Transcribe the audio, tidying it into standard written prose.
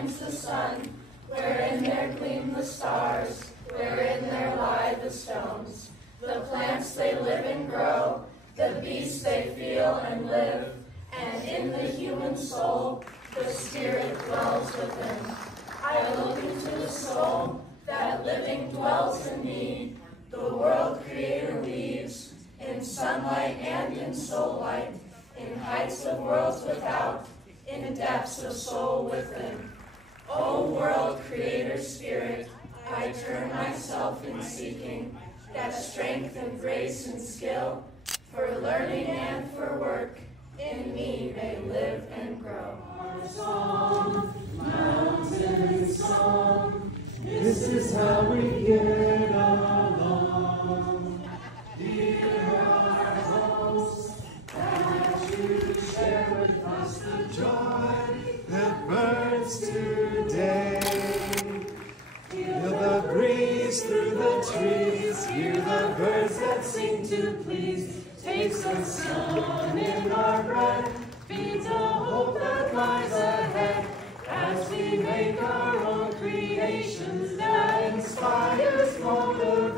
shines the sun, wherein there gleam the stars, wherein there lie the stones. The plants they live and grow, the beasts they feel and live, and in the human soul the Spirit dwells within. I look into the soul that living dwells in me, the world Creator weaves, in sunlight and in soul light, in heights of worlds without, in depths of soul within. O world Creator Spirit, I turn myself in seeking that strength and grace and skill, for learning and for work, in me may live and grow. Our song, mountain song, this is how we get along. Hear our hopes that you share with us the joy that burns today. Feel the breeze through the trees, hear the birds that sing to please. Taste the sun in our breath, feeds a hope that lies ahead, as we make our own creations that inspires motivation.